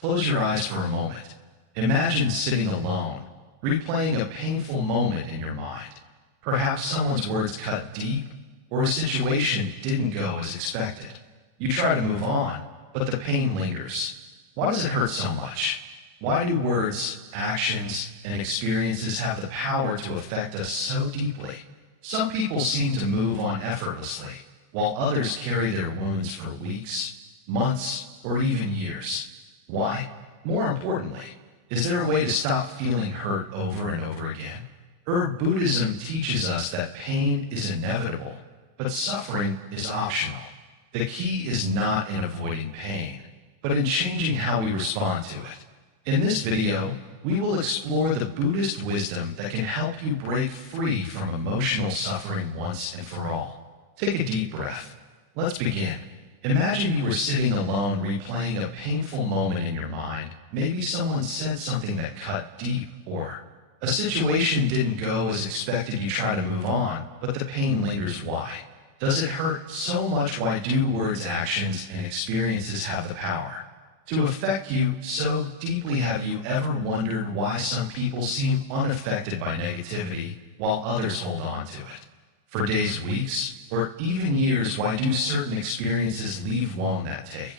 Close your eyes for a moment. Imagine sitting alone, replaying a painful moment in your mind. Perhaps someone's words cut deep, or a situation didn't go as expected. You try to move on, but the pain lingers. Why does it hurt so much? Why do words, actions, and experiences have the power to affect us so deeply? Some people seem to move on effortlessly, while others carry their wounds for weeks, months, or even years. Why? More importantly, is there a way to stop feeling hurt over and over again? Buddhism teaches us that pain is inevitable, but suffering is optional. The key is not in avoiding pain, but in changing how we respond to it. In this video, we will explore the Buddhist wisdom that can help you break free from emotional suffering once and for all. Take a deep breath. Let's begin. Imagine you were sitting alone replaying a painful moment in your mind. Maybe someone said something that cut deep, or a situation didn't go as expected. You try to move on, but the pain lingers. Why? Does it hurt so much? Why do words, actions, and experiences have the power to affect you so deeply? Have you ever wondered why some people seem unaffected by negativity while others hold on to it? For days, weeks, or even years, why do certain experiences leave? Won't that take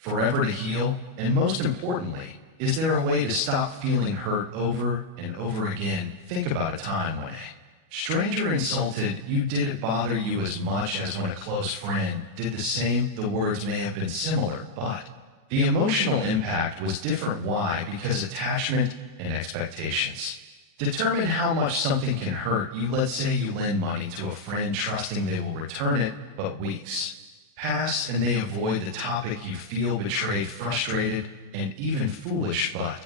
forever to heal? And most importantly, is there a way to stop feeling hurt over and over again? Think about a time when a stranger insulted you. Did it bother you as much as when a close friend did the same? The words may have been similar, but the emotional impact was different. Why? Because attachment and expectations determine how much something can hurt you. Let's say you lend money to a friend trusting they will return it, but weeks pass and they avoid the topic. You feel betrayed, frustrated, and even foolish. But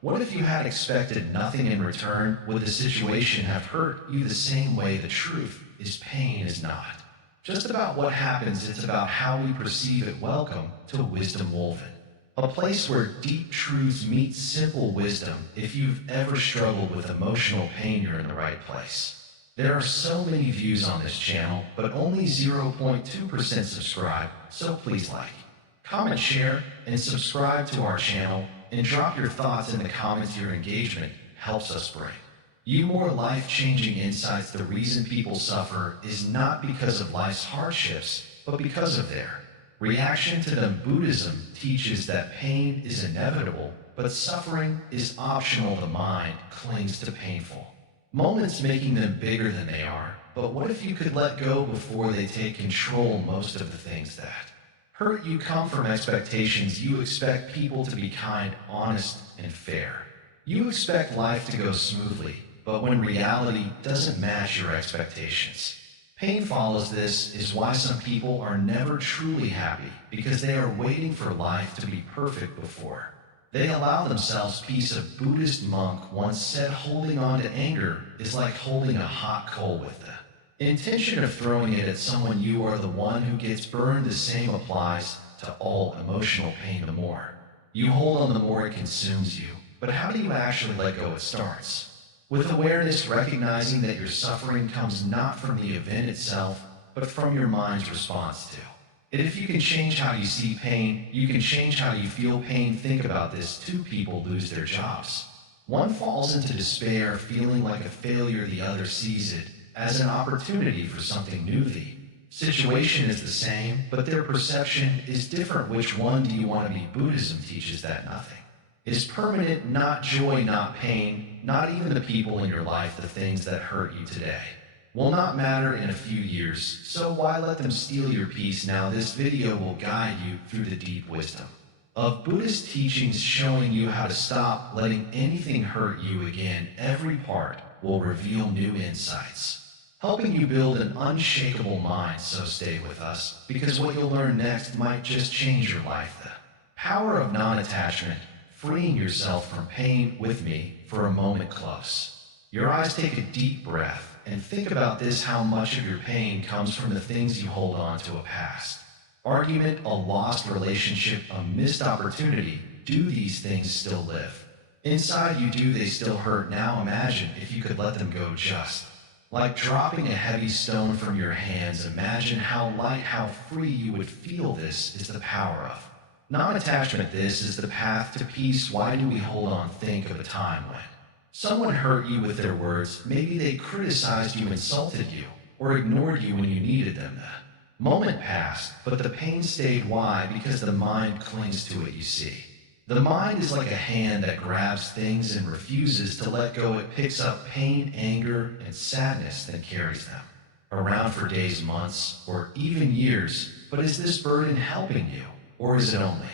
what if you had expected nothing in return? Would the situation have hurt you the same way? The truth is, pain is not just about what happens, it's about how we perceive it. Welcome to Wisdom Woven, a place where deep truths meet simple wisdom. If you've ever struggled with emotional pain, you're in the right place. There are so many views on this channel, but only 0.2% subscribe, so please like, comment, share, and subscribe to our channel, and drop your thoughts in the comments. Your engagement helps us bring you more life-changing insights. The reason people suffer is not because of life's hardships, but because of their reaction to them. Buddhism teaches that pain is inevitable, but suffering is optional. The mind clings to painful moments, making them bigger than they are. But what if you could let go before they take control? Most of the things that hurt you come from expectations. You expect people to be kind, honest, and fair. You expect life to go smoothly, but when reality doesn't match your expectations, pain follows. This is why some people are never truly happy, because they are waiting for life to be perfect before they allow themselves peace. A Buddhist monk once said, holding on to anger is like holding a hot coal with the intention of throwing it at someone. You are the one who gets burned. The same applies to all emotional pain. The more you hold on, the more it consumes you. But how do you actually let go? It starts with awareness, recognizing that your suffering comes not from the event itself, but from your mind's response to it. If you can change how you see pain, you can change how you feel pain. Think about this. Two people lose their jobs. One falls into despair, feeling like a failure. The other sees it as an opportunity for something new. The situation is the same, but their perception is different. Which one do you want to be? Buddhism teaches that nothing is permanent, not joy, not pain, not even the people in your life. The things that hurt you today will not matter in a few years, so why let them steal your peace now? This video will guide you through the deep wisdom of Buddhist teachings, showing you how to stop letting anything hurt you again. Every part will reveal new insights, helping you build an unshakable mind. So stay with us, because what you'll learn next might just change your life. The power of non-attachment, freeing yourself from pain. With me for a moment. Close your eyes, take a deep breath, and think about this. How much of your pain comes from the things you hold on to? A past argument, a lost relationship, a missed opportunity. Do these things still live inside you? Do they still hurt? Now imagine if you could let them go, just like dropping a heavy stone from your hands. Imagine how light, how free you would feel. This is the power of Non-attachment, this is the path to peace. Why do we hold on? Think of a time when someone hurt you with their words. Maybe they criticized you, insulted you, or ignored you when you needed them. The moment passed, but the pain stayed. Why? Because the mind clings to it, you see. The mind is like a hand that grabs things and refuses to let go. It picks up pain, anger, and sadness, then carries them around for days, months, or even years. But is this burden helping you, or is it only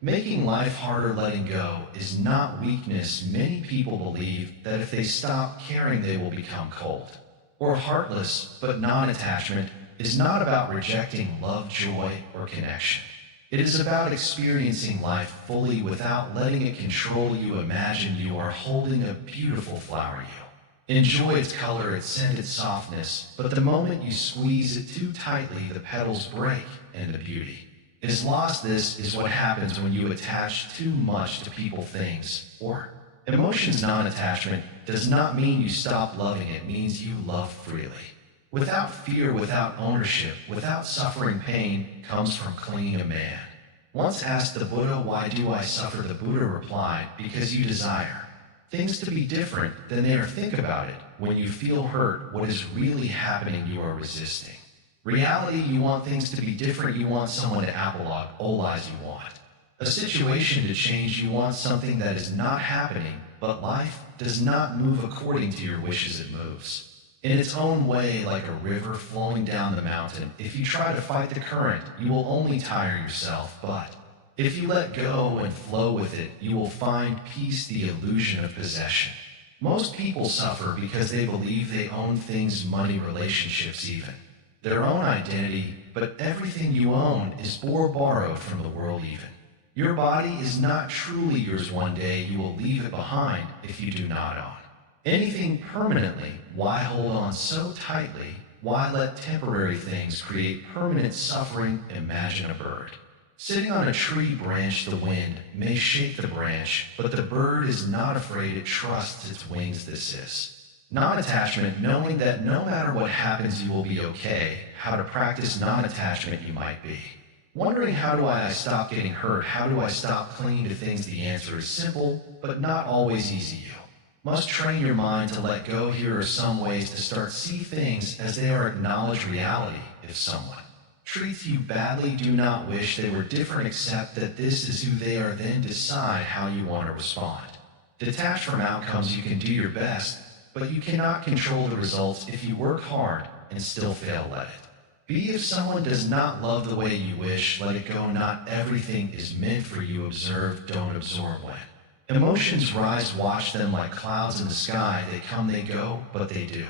making life harder? Letting go is not weakness. Many people believe that if they stop caring, they will become cold or heartless, but non-attachment is not about rejecting love, joy, or connection. It is about experiencing life fully without letting it control you. Imagine you are holding a beautiful flower. You enjoy its color, its scent, its softness, but the moment you squeeze it too tightly, the petals break and the beauty is lost. This is what happens when you attach too much to people, things, or emotions. Non-attachment does not mean you stop loving. It means you love freely. Without fear, without ownership, without suffering. Pain comes from clinging. A man once asked the Buddha, "Why do I suffer?" The Buddha replied, "Because you desire things to be different than they are." Think about it. When you feel hurt, what is really happening? You are resisting reality. You want things to be different. You want someone to apologize. You want a situation to change. You want something that is not happening, but life does not move according to your wishes. It moves in its own way, like a river flowing down the mountain. If you try to fight the current, you will only tire yourself. But if you let go and flow with it, you will find peace, the illusion of possession. Most people suffer because they believe they own things, money, relationships, even their own identity. But everything you own is borrowed from the world. Even your body is not truly yours. One day you will leave it behind. If you do not own anything permanently, why hold on so tightly? Why let temporary things create permanent suffering? Imagine a bird sitting on a tree branch. The wind may shake the branch, but the bird is not afraid. It trusts its wings. This is non-attachment, knowing that no matter what happens, you will be okay. How to practice non-attachment? You might be wondering, how do I stop getting hurt? How do I stop clinging to things? The answer is simple, but not always easy. You must train your mind to let go. Here are some ways to start. See things as they are. Acknowledge reality. If someone treats you badly, do not wish they were different. Accept that this is who they are. Then decide how you want to respond. Detach from outcomes. You can do your best, but you cannot control the results. If you work hard and still fail, let it be. If someone does not love the way you wish, let it go. Not everything is meant for you. Observe, don't absorb. When emotions rise, watch them like clouds in the sky. They come, they go, but they do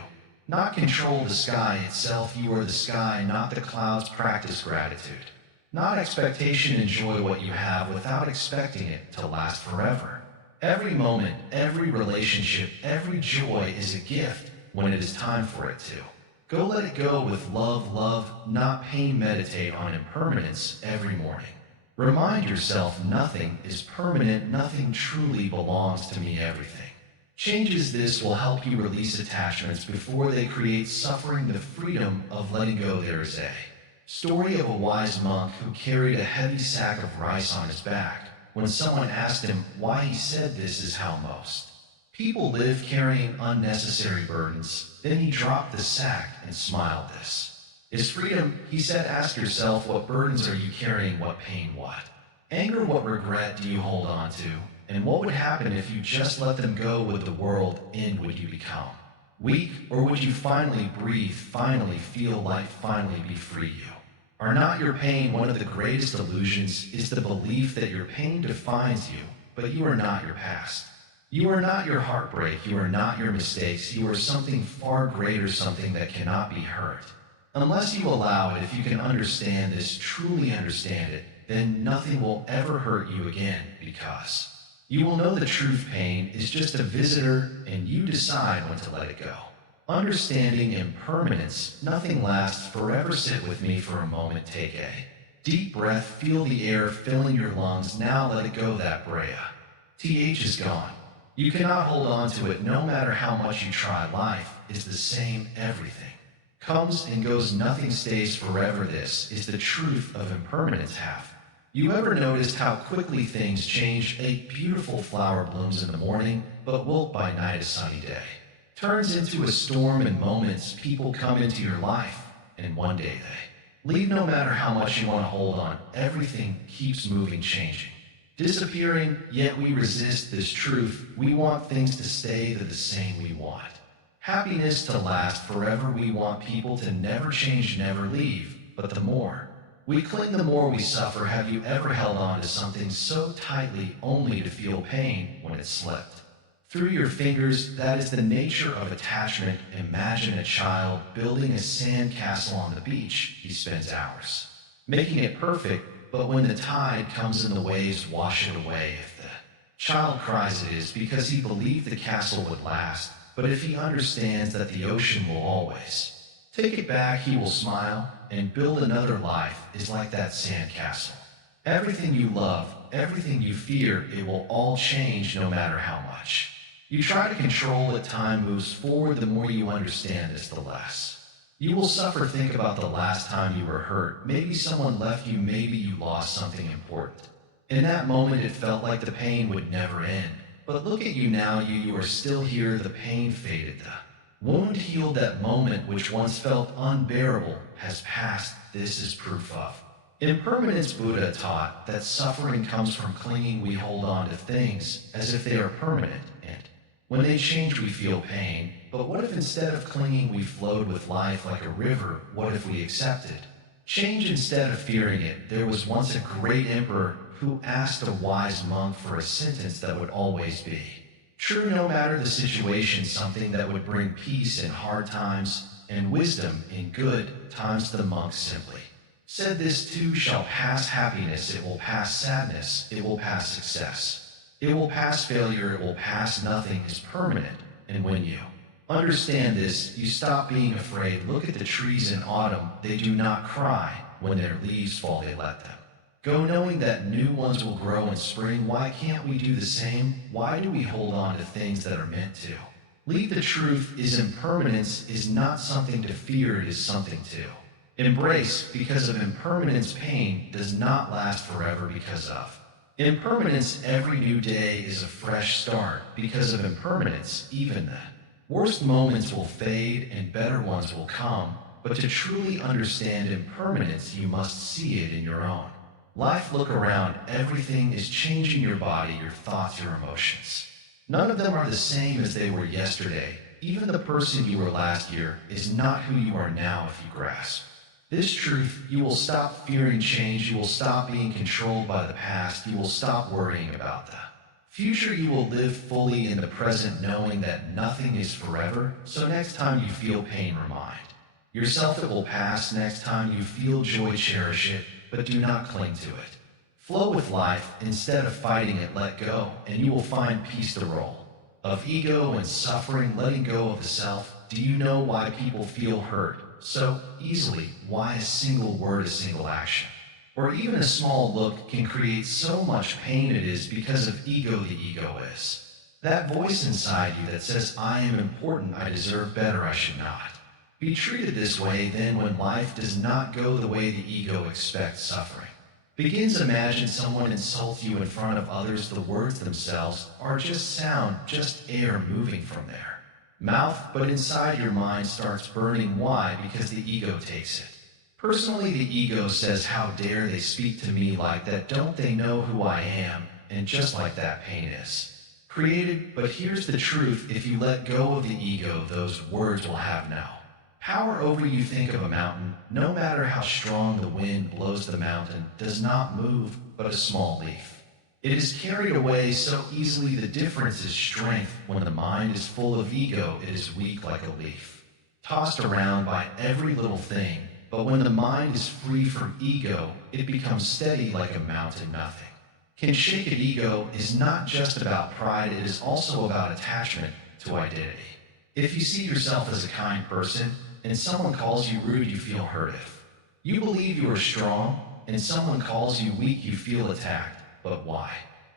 not control the sky itself. You are the sky, not the clouds. Practice gratitude, not expectation. Enjoy what you have without expecting it to last forever. Every moment, every relationship, every joy is a gift when it is time for it to go. Let it go with love, not pain. Meditate on impermanence every morning. Remind yourself nothing is permanent, nothing truly belongs to me. Everything changes. This will help you release attachments before they create suffering. The freedom of letting go. There is a story of a wise monk who carried a heavy sack of rice on his back. When someone asked him why, he said, "This is how most people live, carrying unnecessary burdens." Then he dropped the sack and smiled. This is freedom, he said. Ask yourself, what burdens are you carrying? What pain? What anger? What regret do you hold on to? And what would happen if you just let them go? Would the world end? Would you become weak? Or would you finally breathe, finally feel life, finally be free? You are not your pain. One of the greatest illusions is the belief that your pain defines you, but you are not your past. You are not your heartbreak. You are not your mistakes. You are something far greater, something that cannot be hurt unless you allow it. If you can understand this, truly understand it, then nothing will ever hurt you again, because you will know the truth. Pain is just a visitor, and you decide when to let it go. Understanding impermanence, nothing lasts forever. Sit with me for a moment. Take a deep breath. Feel the air filling your lungs. Now let it go. That TH is gone. You cannot hold on to it, no matter how much you try. Life is the same. Everything comes and goes. Nothing stays forever. This is the truth of impermanence. Have You ever noticed how quickly things change? A beautiful flower blooms in the morning, but wilt by night a sunny day. Turns into a storm in moments. People come into your life, and one day they leave. No matter how much you want to hold on, everything keeps moving, changing, disappearing, yet we resist this truth. We want things to stay the same. We want happiness to last forever. We want people to never change, never leave. But the more we cling, the more we suffer. Have you ever held on to something so tightly only to feel pain when it slipped through your fingers? That is the nature of attachment. Imagine a child building a sand castle on the beach. He spends hours making it perfect, but when the tide comes and the waves wash it away, if the child cries, it is because he believed the castle would last. But if he understands that the ocean will always take it back, he will smile and build another life. Is like that sand castle. Everything you love, everything you fear, it will all change no matter how much you try to control it. Time moves forward. The more you understand this, the less you will suffer. Think about the last time you were hurt. Maybe someone left you, maybe you lost something important. In that moment it felt like the pain would never end. But look at you now, you are still here. The pain faded, the wound healed. That moment which once felt unbearable has passed. This is proof of impermanence. Buddha taught that suffering comes from clinging. We hold on to things as if they are permanent, and when they change we feel pain. But what if instead of clinging we flowed with life like a river? What if we accepted change instead of fearing it? There was once a great emperor who asked a wise monk for a sentence that would always be true no matter the situation, something that would bring peace in hard times and wisdom in good times. The monk simply said, this too shall pass. Happiness, it will pass. Sadness, it will pass. Success, it will pass. Failure, it will pass. Nothing is permanent. And when you understand this, you stop being afraid. Look at the trees in autumn. They do not cry when their leaves fall. They let them go, knowing that new ones will grow in spring. Why can't we do the same? Why do we hold on to things that are meant to leave? The truth is impermanence is not something to fear. It is something to embrace. Because of impermanence, pain does not last forever. Because of impermanence, every new day is a fresh start. Because of impermanence, even the worst moments will fade and better ones will come. But to truly understand impermanence, you must see it in your own life. Look around. Everything is changing. Your body, your thoughts, your emotions. None of them are the same as they were yesterday. Even the person you were last year is not who you are now. If you grasp this truth, you will stop fearing change. You will stop being controlled by the past. You will stop worrying about the future. You will live fully in the present, knowing that nothing is forever. So next time you feel pain, remind yourself it will pass. Next time you feel joy, cherish it, but do not cling to it. Flow with life instead of fighting it. Let go, and you will find peace. The role of ego and suffering, letting go of the self. Do you know why people feel hurt so easily? Why a single word, a single action, or even a small look can create so much pain? It is because of ego. The ego is that voice inside you that says, I am important, I deserve better, I should not be treated this way. Then when life does not go the way the ego expects, suffering begins. Imagine someone insults you in front of others. The words themselves are just sound, just air moving from their mouth, but inside your mind starts burning. Why? Because the ego takes it personally. The ego says, how dare they speak to me like that? Don't they know who I am? And just like that, pain is created. But here's the truth. If you let go of the ego, those words will have no power over you. Think of a mountain. No matter how strong the wind blows, the mountain does not move, but a small leaf. It is carried away so easily. The difference is strength. When the mind is full of ego, it is weak like a leaf, tossed around by every little thing. But when the mind is free from ego, it becomes steady like a mountain. Nothing can shake it. Ego is not just about pride, it is also about attachment to identity. If you see yourself as a kind person and someone calls you rude, you feel hurt. If you believe you are strong and someone calls you weak, you feel attacked. But why?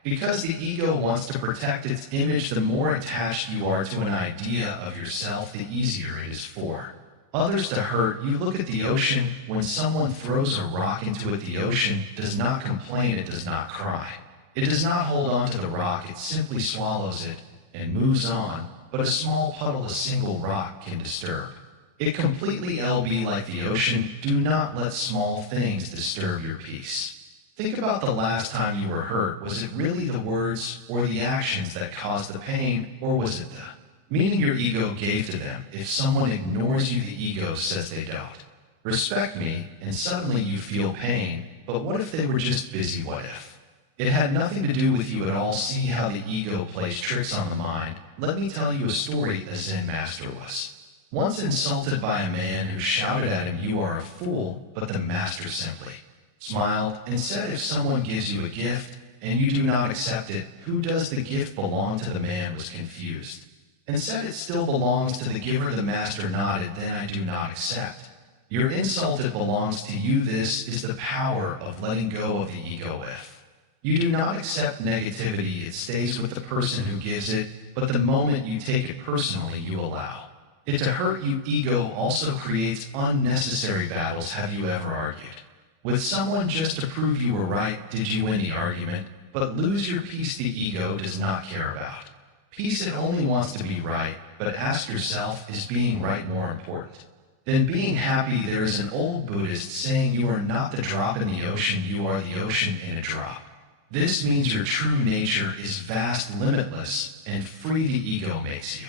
Because the ego wants to protect its image. The more attached you are to an idea of yourself, the easier it is for Others to hurt, you look at the ocean. When someone throws a rock into it, the ocean does not complain, it does not cry. It does not hold on to the rock, it simply swallows it and moves on, but a small puddle, a single rock, can disturb. It completely LB like the ocean. Do not let small things disturb your peace. Think about the last time you were hurt. Was it really the words or the actions that caused the pain, or was it the meaning your ego gave to them? If someone ignores you, the ego says they don't respect me, and suddenly you feel pain. But what if they were just busy? What if it had nothing to do with you at all? See how the ego plays tricks on the mind. Let me tell you a story. A Zen master was once insulted by a man who shouted at him, "You are a fool," but the master simply smiled and said, "If someone gives you a gift and you do not accept it, who does the gift belong to?" The man was confused and said, "It still belongs to the giver." The master nodded. "Then I do not accept your insult, it belongs to you." This is the power of letting go of the ego. If you do not accept negativity, it stays with the person who gives it, but the moment you take it personally, you allow it to hurt you. Ego also creates unnecessary battles. Have you ever argued with someone just to prove you were right? Did you win the argument but lose your peace? The ego does not care about peace, it only wants to be right. But ask yourself, is being right more important than being happy? There is an old Buddhist saying, "You are not the drop in the ocean, you are the ocean in a drop." This means your true nature is vast, limitless, and free. The ego makes you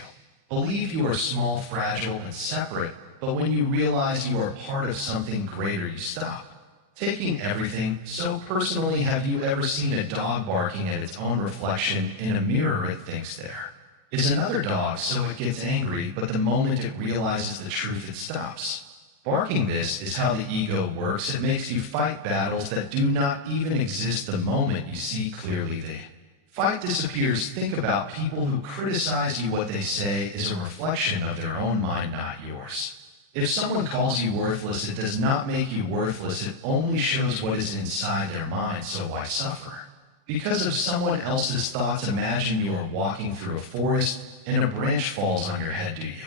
believe you are small, fragile, and separate, but when you realize you are part of something greater, you stop taking everything so personally. Have you ever seen a dog barking at its own reflection in a mirror? It thinks there is another dog, so it gets angry, but the moment it realizes the truth, it stops barking. This is how the ego works. It makes you fight battles that do not even exist. The moment you see clearly, the fight disappears. Think about people who criticize you. What they say is a reflection of their own mind, not yours. If someone calls you worthless, it does not make you worthless. It only shows what is inside their mind. So why suffer because of someone else's thoughts? Imagine you are walking through a forest and a branch falls on your head. Do you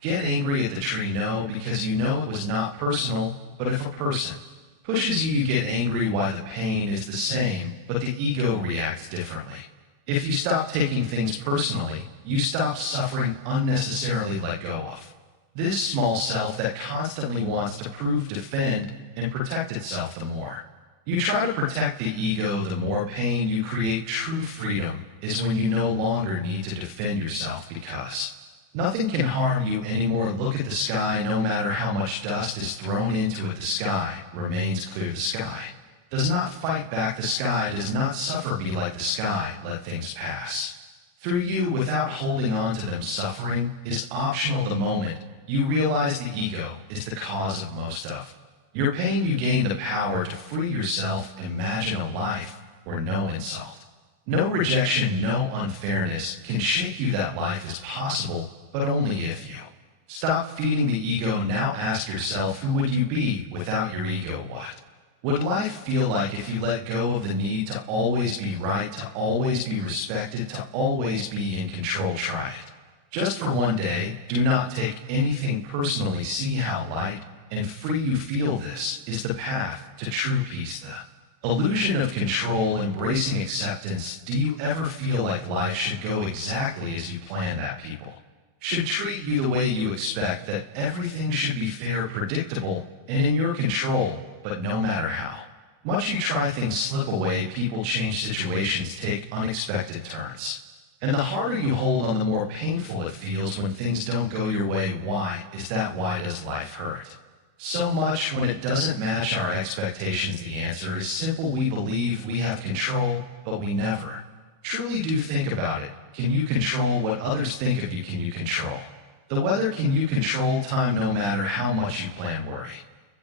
get angry at the tree? No, because you know it was not personal. But if a person pushes you, you get angry. Why? The pain is the same, but the ego reacts differently. If you stop taking things personally, you stop suffering unnecessarily. Let go of this small self that constantly wants to prove, defend, and protect itself. The more you try to protect the ego, the more pain you create. True freedom is when you no longer need to defend yourself, because nothing can harm you anymore. Look at the sky. No matter how much dust is thrown into it, the sky remains clear. The sky does not fight back. The sky does not suffer. Be like the sky. Let things pass through you without holding on to them. Suffering is optional. The moment you realize the ego is the cause of most of your pain, you gain the power to free yourself. Imagine a life where no insult, no rejection, no unfairness can shake you. That life is possible, but only if you stop feeding the ego. Now ask yourself, who would you be without your ego? What would life feel like if you let go of the need to always be right, to always be respected, to always be in control? Try it just for one day. Do not take anything personally. See how light and free you feel. This is the path to true peace. The illusion of control, embracing acceptance. Do you ever feel like life should go exactly as you plan, that people should treat you the way you expect, that everything should be fair, predictable, and in your control? But no matter how much you try, things slip away. People change, situations take unexpected turns. And the harder you hold on, the more painful it feels when things don't go your way. Why is that? Why does life hurt so much when it doesn't match our expectations? The answer is simple. We believe we have control, but we never truly do. Think about it. Can you control what others think of you? Can you control the weather? Can you control time? No matter how much you plan, worry,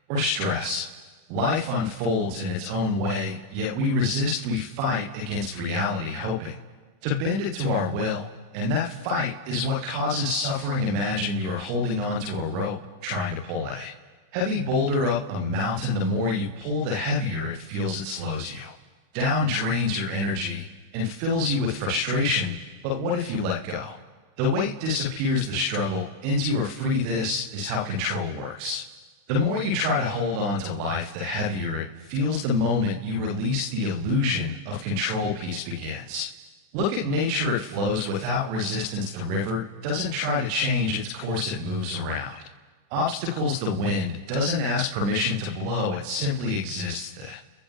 or stress, life unfolds in its own way, yet we resist. We fight against reality, hoping to bend it to our will, and that fight is what causes suffering. Imagine you're holding onto a rope, trying to pull a heavy boulder up a mountain. The more you pull, the heavier it feels. It slows you down, drains your energy, and fills you with frustration. But what if you let go The weight disappears the struggle into or free. This is how control works. The more you try to hold on to life, the heavier it feels. The moment you release the illusion of control, peace begins. Look at nature, it flows without resistance. The river doesn't try to change its course, it moves around. Obstacles, the wind doesn't ask permission to blow, it simply exists. The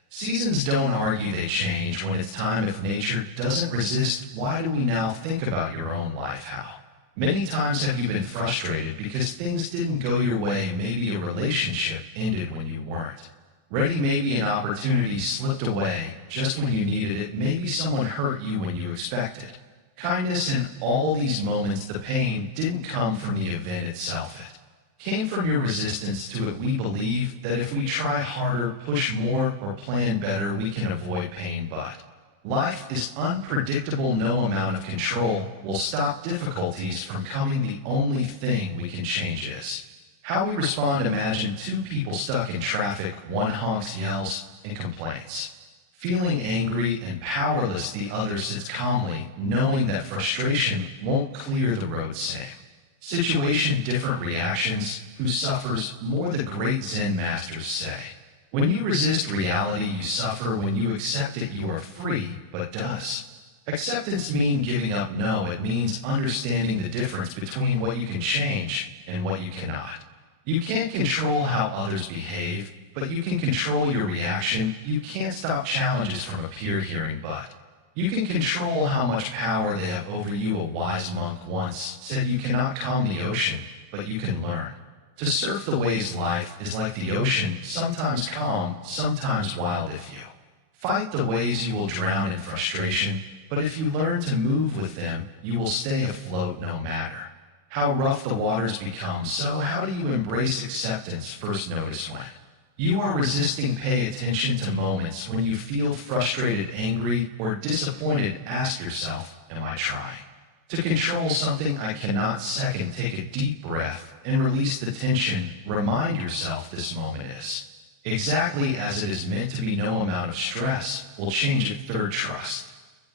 seasons don't argue, they change when it's time. If nature doesn't resist, why do we now think about your own life? How many times have you been frustrated because things didn't go your way? Maybe a relationship ended when you weren't ready. Maybe an opportunity slipped away just when you needed it. Maybe someone hurt you when you expected kindness. In all these moments, the pain didn't come from the event itself. It came from your resistance to it. We believe that if we try harder, push more, or plan better, we can avoid pain. But life is unpredictable. No amount of control will stop difficulties from coming. The only thing we can change is how we respond. Imagine two people stuck in traffic. One honks, yells, and complains, feeling angry and powerless. The other sits calmly, knowing that frustration won't clear the road. Same situation, different reactions. Who suffers more? The great Zen masters say, when you resist reality, you suffer. When you accept it, you are free. But does acceptance mean giving up? No, it means understanding the difference between what you can change and what you cannot. You can't control how others behave, but you can control your reaction. You can't stop challenges from appearing, but you can control how much power they have over you. A wise monk once said, you cannot calm the ocean, but you can learn to surf the waves. Life is like the ocean, sometimes calm, sometimes wild. If you fight the waves, you will drown in frustration, but if you learn to move with them, you will stay afloat no matter how rough the waters become. So how do you embrace acceptance? First, notice when you are resisting. Pay attention to moments when you feel frustrated, angry, or disappointed. Ask yourself, am I trying to control something I cannot? Second, take a deep breath and release the tension. Remind yourself this moment is exactly as it is meant to be. No amount of stress will change it. Third, trust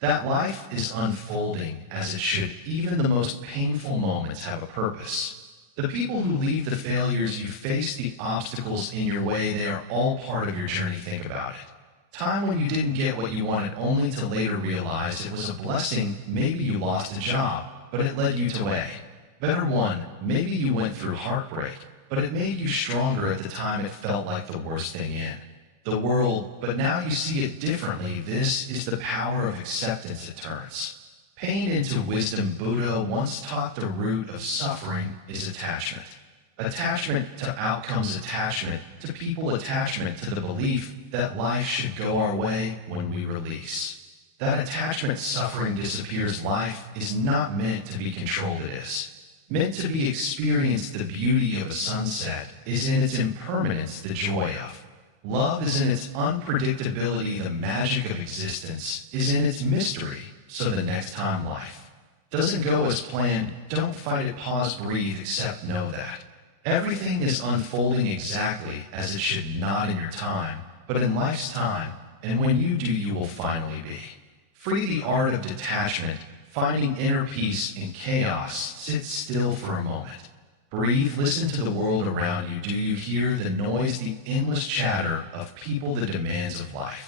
that life is unfolding as it should. Even the most painful moments have a purpose. The people who leave, the failures you face, the obstacles in your way, they are all part of your journey. Think about it. Time when you didn't get what you wanted, only to later realize it was a blessing. Maybe you lost a job, but it led you to a better one. Maybe you went through heartbreak, but it made you stronger. At the time, it felt like the worst thing in the world, but now you see it differently. This is the power of acceptance. It turns pain into wisdom. Buddha once taught the root of suffering is attachment. Attachment to outcomes, attachment to people, attachment to the belief that life should go our way. When we release that attachment, suffering disappears. Life is not meant to be controlled. It is meant to be experienced. The beauty of a sunset is in its impermanence. The joy of love is in its unpredictability. The magic of existence is in its mystery. So the next time life doesn't go as planned, don't fight it. Pause, breathe, accept, know that everything is unfolding exactly as it should. Not in your time, but in life's time. And when you do, you will finally be free. The art of detachment, finding inner peace in chaos. Sit still for a moment. Breathe, listen to the world around you. Do you hear the noise, the endless chatter of people, the demands of life?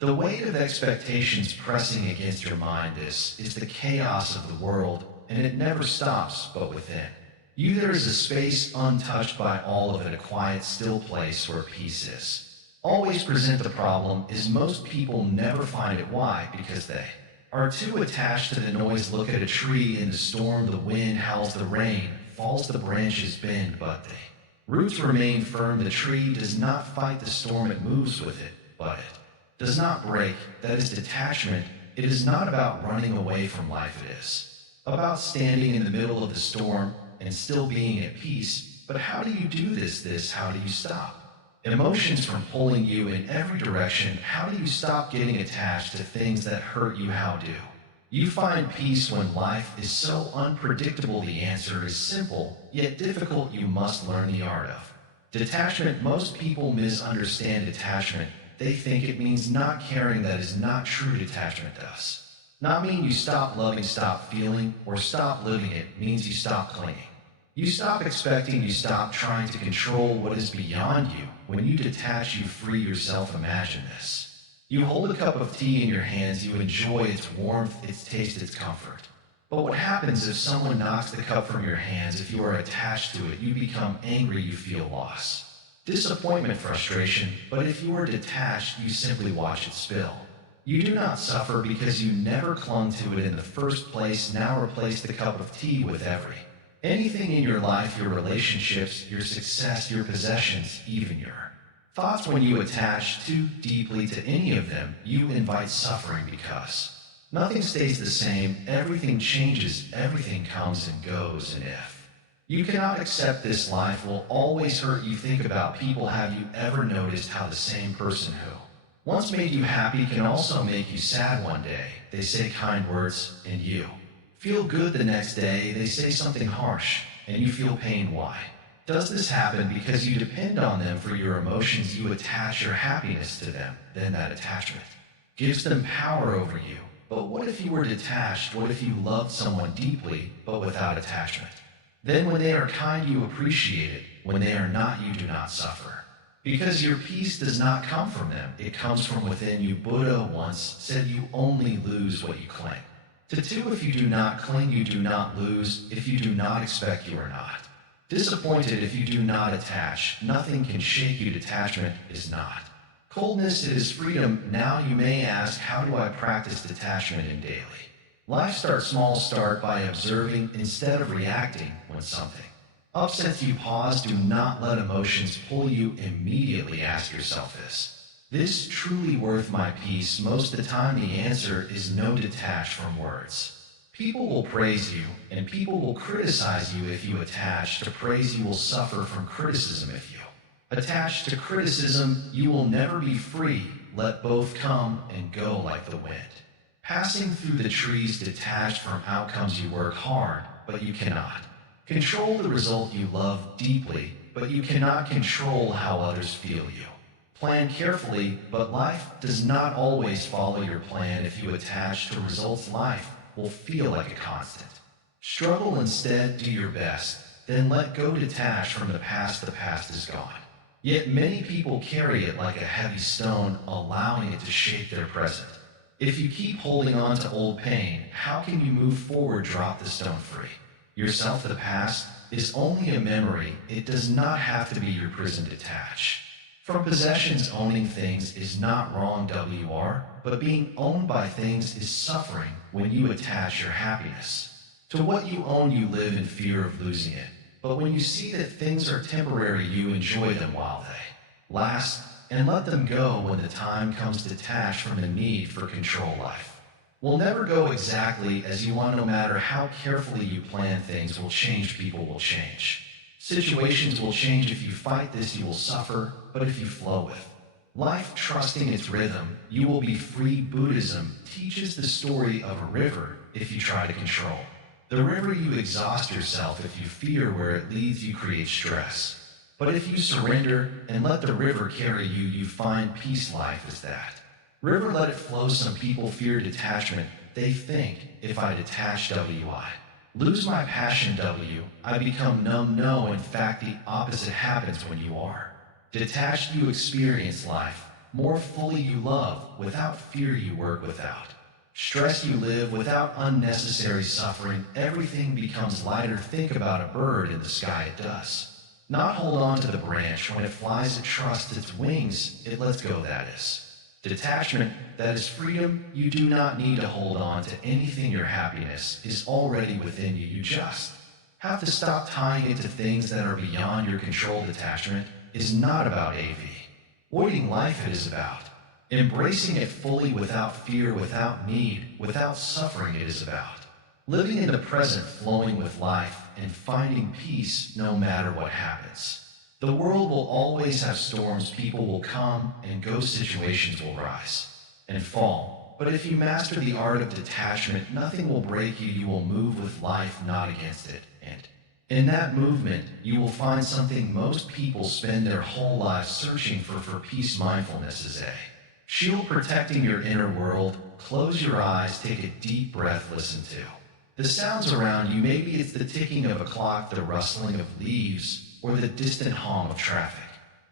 The weight of expectations pressing against your mind. This is the chaos of the world, and it never stops. But within you there is a space untouched by all of it, a quiet, still place where peace is. Always present. The problem is most people never find it. Why? Because they are too attached to the noise. Look at a tree in the storm. The wind howls, the rain falls, the branches bend, but the roots remain firm. The tree does not fight the storm, it moves with it, but it does not break. That is detachment. It is not about running away from life. It is about standing in the middle of the storm and still being at peace. But how do you do this? How do you stop emotions from pulling you in every direction? How do you stop getting attached to things that hurt you? How do you find peace when life is so unpredictable? The answer is simple, yet difficult. You must learn the art of detachment. Most people misunderstand detachment. They think it means not caring. That is not true. Detachment does Not mean you stop loving, stop feeling, or stop living. It means you stop clinging. You stop expecting, you stop trying to control what is beyond you. When you detach, you free yourself. Imagine this. You hold a cup of tea in your hands, you enjoy its warmth, its taste, its comfort. But what happens if someone knocks the cup from your hands? If you are attached to it, you become angry, you feel loss, disappointment, frustration. But if you are detached, you simply watch it spill. You do not suffer because you never clung to it in the first place. Now replace the cup of tea with anything in your life, your relationships, your success, your possessions, even your thoughts. When you attach too deeply to any of them, you invite suffering because nothing stays the same, everything changes, everything comes and goes. And if you cannot accept this, life will always hurt you. Think about people. Have you ever noticed how the same person who once made you happy can also make you sad one day? They say kind words and you feel good the next day. They say something harsh and you feel pain. Why does this happen? Because you depend on them for your emotions. You attach your happiness to them. Then that attachment gives them power over you. But what if you were detached? What if you loved someone deeply but without attachment? Then when they are kind, you appreciate it. When they are not, you do not suffer. Because your peace does not come from them, it comes from within you. Buddha once said you only lose what you cling to. Two, if you do not cling, you do not lose. If you do not expect, you are not disappointed. If you do not attach, nothing can shake you. Detachment is not coldness, it is freedom. Now you may ask, how do I practice detachment in daily life? Start small. Start by observing instead of reacting. When something upsets you, pause. Do not let emotions pull you. Immediately ask yourself, is this truly worth my peace? Most of the time the answer is no. Detach from words. People will praise you and people will criticize you. If you attach to praise, you will suffer from criticism. If you attach to criticism, you will never be free. Let both come and go like the wind passing through the trees. Detached from outcomes. You work hard, but you cannot control the result. You love deeply, but you cannot control how others feel you. Plan carefully, but life does not always follow your plan. If you attach to results, life will feel like a constant struggle. Instead, do your best, then let go. Detach from the past. The past is gone. Yet many people carry it like a heavy stone, allowing it to shape their present. If you keep holding on to old pain, how can you move forward? Drop the stone free yourself. The past is only a memory. It does not have to be your prison. Detach from possessions. Owning things is not wrong, but being owned by things is suffering. When you attach your happiness to what you own, you live in fear of losing it. But when you see that things are temporary, you enjoy them while they last and let them go when the time comes. Detach from the need for control. Life will never go exactly as you want. No matter how carefully you plan, things will change. People will change. Situations will change. If you fight this, you will suffer. But if you flow with life, trusting its rhythm, you will be free. Buddhism teaches the story of a river. If you try to control the river, you exhaust yourself. If you fear where it leads, you create stress. But if you surrender and let the river carry you, you find peace. Life is that river, let it flow. Some people fear detachment. They think, if I detach, I lose my passion. I become numb. No, in fact, the opposite happens. When you are detached, you experience life more fully. You love without fear. You work without stress. You live without unnecessary suffering. Everything becomes lighter. Think about a bird in the sky. It does not hold on to the branch. When it flies, it trusts its wings. It lets go. That is detachment. That is freedom. You do not need to hold on to anything. Your happiness is already within you. You just have to stop tying it to things that are beyond your control. Detachment is not about avoiding life. It is about embracing it fully, without fear, without need, without suffering. It is about living in the present, flowing with life, and finding peace no matter what happens. The world will always have storms. People will come and go. Situations will rise and fall. But if you master the art of detachment, nothing will break you. You will move with life, not against it. And in that movement, you will find something most people spend their whole lives searching for peace. Mindfulness is a shield protecting your inner world. close your eyes, take a deep breath, listen to the sounds around you. Maybe it's the ticking of a clock, the rustling of leaves, or the distant hum of traffic.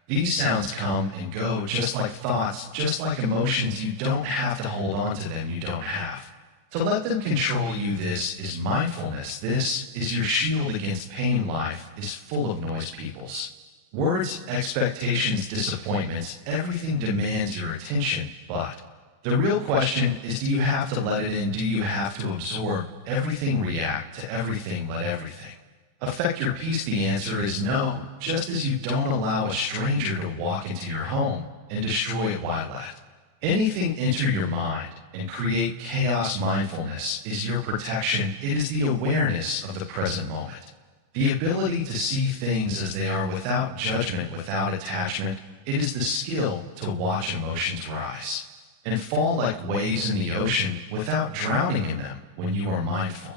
These sounds come and go just like thoughts, just like emotions. You don't have to hold on to them. You don't have to let them control you. This is mindfulness. This is your shield against pain. Life is full of noise, peoples. Words, expectations, disappointments, everything demands your attention. But the real question is, do you have to let it in? Do you have to absorb everything, react to everything, let everything affect your peace? The answer is no. Just as you don't allow a stranger to walk into your home and destroy it, why let anything enter your mind and create chaos? Mindfulness is your protection. It is the awareness of the present moment. The ability to see things as they are without judgment, without attachment. It is the skill to watch emotions rise and fall like waves in the ocean without drowning in them. When you are mindful,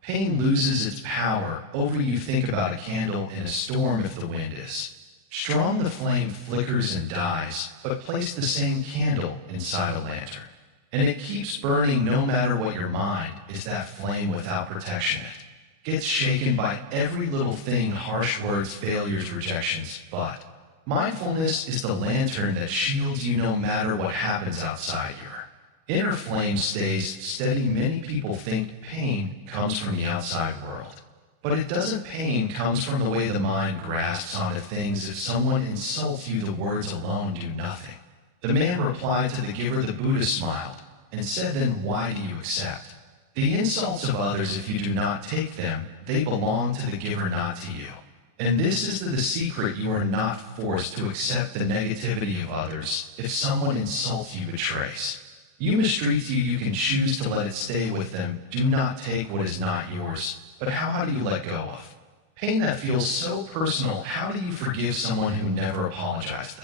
pain loses its power over you. Think about a candle in a storm. If the wind is strong, the flame flickers and dies, but place the same candle inside a lantern, and it keeps burning no matter what. Your mind is that flame without protection. It gets shaken by every little thing, harsh words, failures, rejections. But mindfulness is the lantern that shields you no matter what happens outside. Your inner flame stays steady. Many people think pain comes from the outside world, but it doesn't. Pain comes from the way the mind grasps onto things. If someone insults you, the words alone do nothing. The man replied to the giver. The Buddha smiled and said, then why do you accept the insults of others? If you do not take them, they belong to the giver, not to you. And this is the secret. You are not forced to accept the negativity of others. If someone insults you, betrays you, mistreats you, you can choose to let it stay with them. Do not take what is not yours. But how do you let go of pain that feels so personal? How do you forgive someone who never apologized?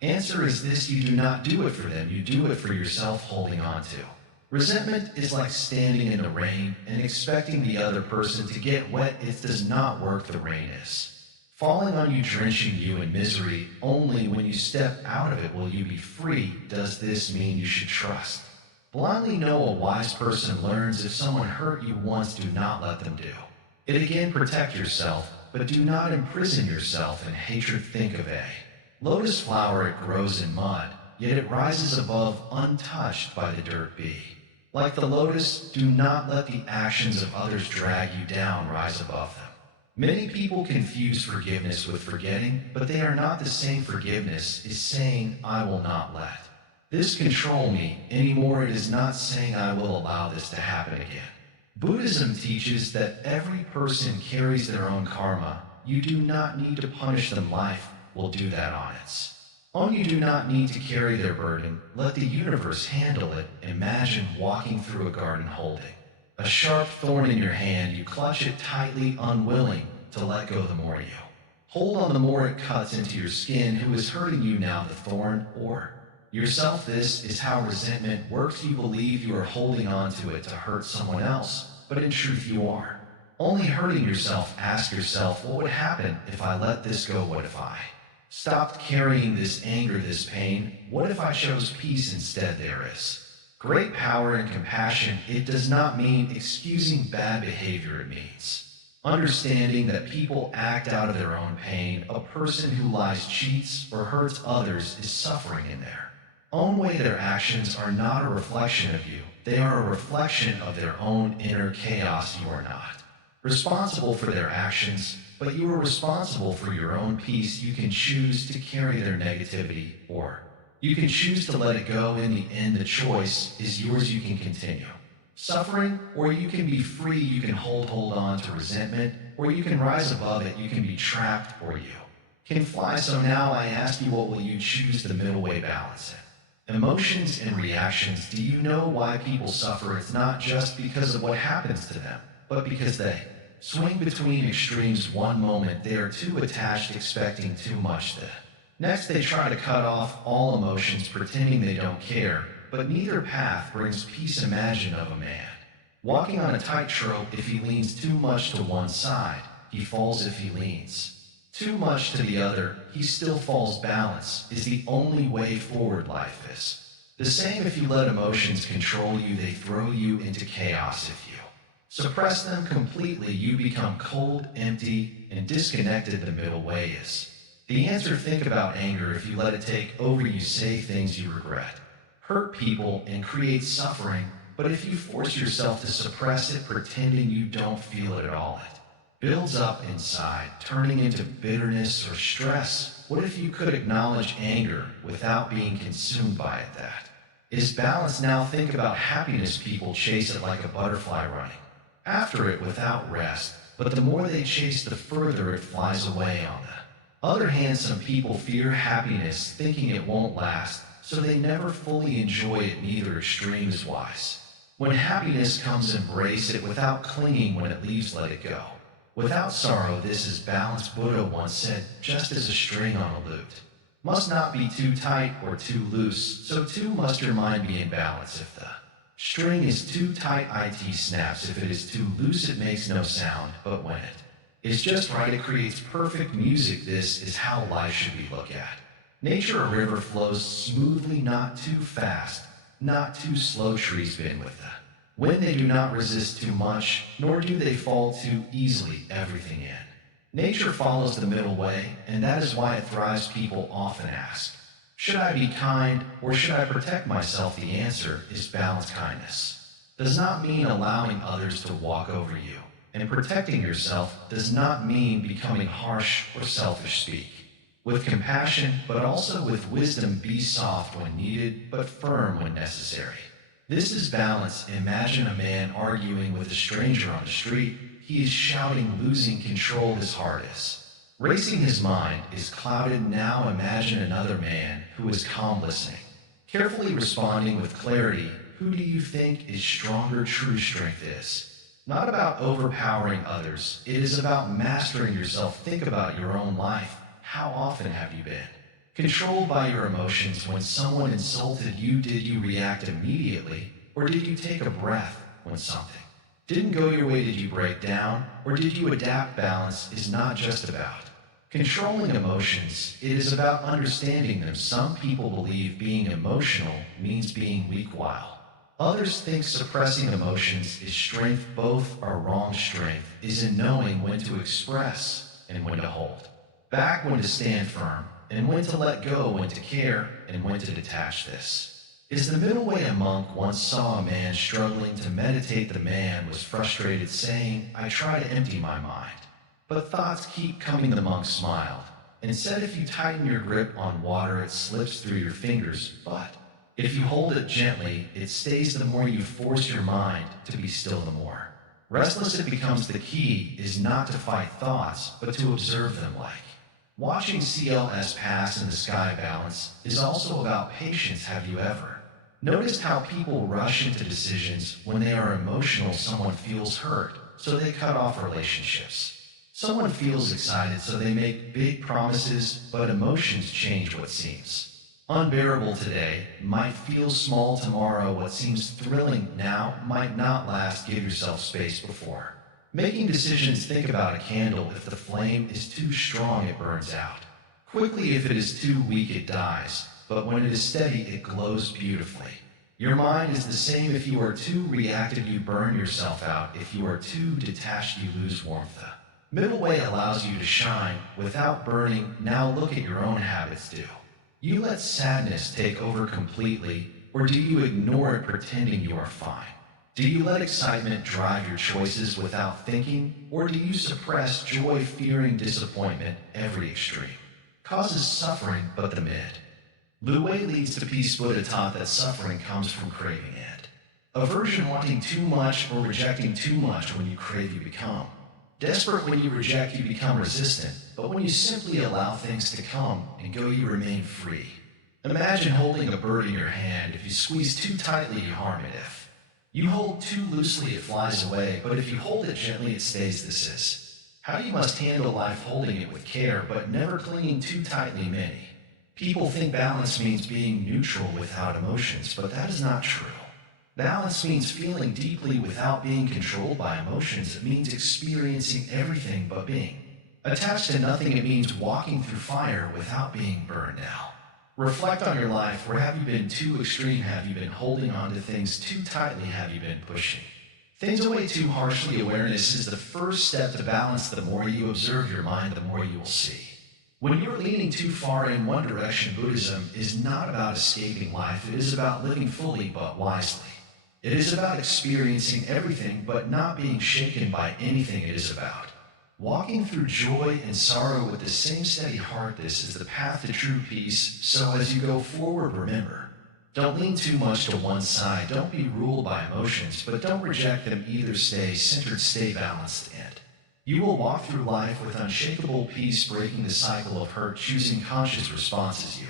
The answer is this: you do not do it for them, you do it for yourself. Holding on to resentment is like standing in the rain and expecting the other person to get wet. It does not work. The rain is falling on you, drenching you in misery. Only when you step out of it will you be free. Does this mean you should trust blindly? No, a wise person learns. If someone hurt you once, do not let them do it again. Protect yourself, but do not imprison yourself in hatred. Think of a lotus flower. It grows in mud, yet it rises above untouched by the dirt. Be like the lotus. Do not let the actions of others drag you down. Rise above them. Many people confuse forgiveness with forgetting, but they are not the same. Forgiveness is saying, I will not let this control me anymore. It is not saying I will allow this to happen again. Buddhism teaches that every person carries their own karma. You do not need to punish them. Life will do that on its own. You do not need to carry their burden. Let the universe handle it. Imagine walking through a garden holding a sharp thorn in your hand. You clutch it tightly, unwilling to let go. The more you hold on, the more it cuts into your skin. Who is hurting you now, the thorn or yourself? This is how resentment works. You believe you are holding on to it to hurt someone else, but in truth you are only hurting yourself. Ask yourself, what would happen if I let this go? What if I stopped carrying this anger, this pain? What if I chose peace instead? There is great power in compassion. It does not mean excusing bad behavior. It means understanding that people act out of their own pain. A person who lies, cheats, or hurts others is suffering in their own way. Their actions are not a reflection of you. They are a reflection of their own inner chaos. You are not responsible for their actions, but you are responsible for your own peace. You can choose to carry their negativity, or you can choose to let it go. In the end, the choice is yours. You can continue suffering, or you can be free. You can hold on to resentment, or you can rise above it. You can be trapped, or you can fly. So now I ask you, what will you choose? The middle way. Balance it. Emotions and reactions. Do you know why people suffer? It's not just because of what happens to them, but because they swing between extremes. One moment they are too attached, expecting too much. Next, they try to cut off all emotions, pretending they don't care. But neither path brings peace. Imagine of a man walking on a tightrope. If he leans too much to one side, he falls. If he leans too much to the other, he still falls. Balance is the only way forward. Life is The same if you let emotions control you, they throw you into chaos. If you suppress them completely, you become cold, empty, and disconnected. The middle way is the answer. Think about anger. If you let it take over, you say things you regret, hurt people, and create suffering. But if you force yourself to suppress it, pretending you don't feel it at all, it builds up inside, turning into bitterness or stress. What if you could acknowledge anger without being consumed by it? That is balance. Now think about happiness. People chase it like a butterfly, running after it without rest. But the more they chase, the further it flies away. On the other hand, some people fear happiness, thinking it won't last, so they never fully enjoy it. Neither extreme is wise. When happiness comes, embrace it without clinging. When it leaves, let it go without sorrow. This is balance. Buddha once said, just as a string on a lute must not be too tight or too loose, so too must your mind be in balance. If the string is too tight, it snaps. If it is too loose, it makes no sound. But when it is just right, it creates perfect music. This is how life should be looked at. Nature, a river, flows smoothly, not too fast, not too slow. Trees bend with the wind, they do not resist too much, nor do they fall too easily. Everything in nature follows the middle way, and that is why it thrives. People often ask, should I be kind or should I protect myself? The answer is balance. Kindness does not mean allowing others to walk over you, and protecting yourself does not mean becoming harsh or selfish. Speak with compassion, but also with wisdom. Be soft when needed, but firm when necessary. This is balance. Imagine a man arguing with a stranger on the street. He is shouting, losing control. His heart is racing. His mind is clouded. Now imagine another man who is calm, listening, carefully responding with clarity. Who do you think is stronger? True strength is not about overpowering others. It is about mastering yourself. Think about your own life. How often have you been controlled by your emotions? When someone insulted you, did you react immediately, or did you take a breath? When something didn't go your way, did you break down, or did you adapt? Balance is not just about controlling emotions, it is about understanding them. Some people believe being emotional means being weak, while others think suppressing emotions is strength. Both are wrong. Strength is in knowing when to express and when to hold back, when to stand firm and when to let go, when to care and when to detach. This is the middle way. A monk once saw a man struggling to meditate. The man was frustrated, saying, I try to empty my mind, but thoughts keep coming. The monk smiled and said, if you tighten your grip on water, it slips through your fingers, but if you hold it gently, it stays. The more you force your mind to be still, the more restless it becomes. The key is not to fight thoughts, but to observe them, like watching CLS pass in the sky. Balance is also about patience. Have you ever noticed how people rush into decisions when they are emotional? Someone feels hurt, so they cut off relationships. Someone feels excited, so they make big promises, but emotions change. What seems unbearable today might feel small tomorrow. What seems thrilling now might not last. Give yourself space before making decisions. Think about a candle. If the flame is too strong, it burns out quickly. If it is too weak, it dies. But when it is steady, it glows beautifully. Your mind is the same. If you are too reactive, you burn yourself out. If you are too detached, you lose warmth. The middle way allows you to shine without burning. Now look at your own habits. Do you let sadness take over completely, or do you ignore it pretending you are fine? Do you let excitement drive your choices without thinking, or do you suppress joy, fearing disappointment? Every extreme causes suffering, but the middle way leads to peace. Buddha taught that suffering comes from craving it. Aversion, wanting too much or rejecting too much. When you crave, you become desperate. When you reject, you become resistant. But when you simply allow things to come and go, you remain free. Imagine holding a bird in your hand. If you squeeze too tightly, you harm it. If you hold too loosely, it flies away. But if you hold it gently, it stays. This is how you must handle life, holding it with care, but never clinging too tightly. Many people think balance means being neutral without emotions, but that is not true. Balance means feeling deeply without being controlled by emotions. It means experiencing everything but being attached to nothing. It means walking through fire without being burned out. Reflect on your life. Where have you been too extreme? Have you been holding on to things too tightly? Have you been pushing things away too harshly? Awareness is the first step to balance. The more you observe your mind, the more you will see. When you're leaning too far in one direction, Buddhism is not about escaping life. It is about living fully but wisely. It is about experiencing everything but not being shaken by anything it is about. Walking through joy and sorrow with the same steady heart, this is the path to true peace. So as you go forward, remember, don't lean too much to one side. Don't be ruled by emotions, but don't reject them either. Stay centered, stay balanced, and you will walk through life with unshakable peace, breaking the cycle of hurt, choosing conscious responses. You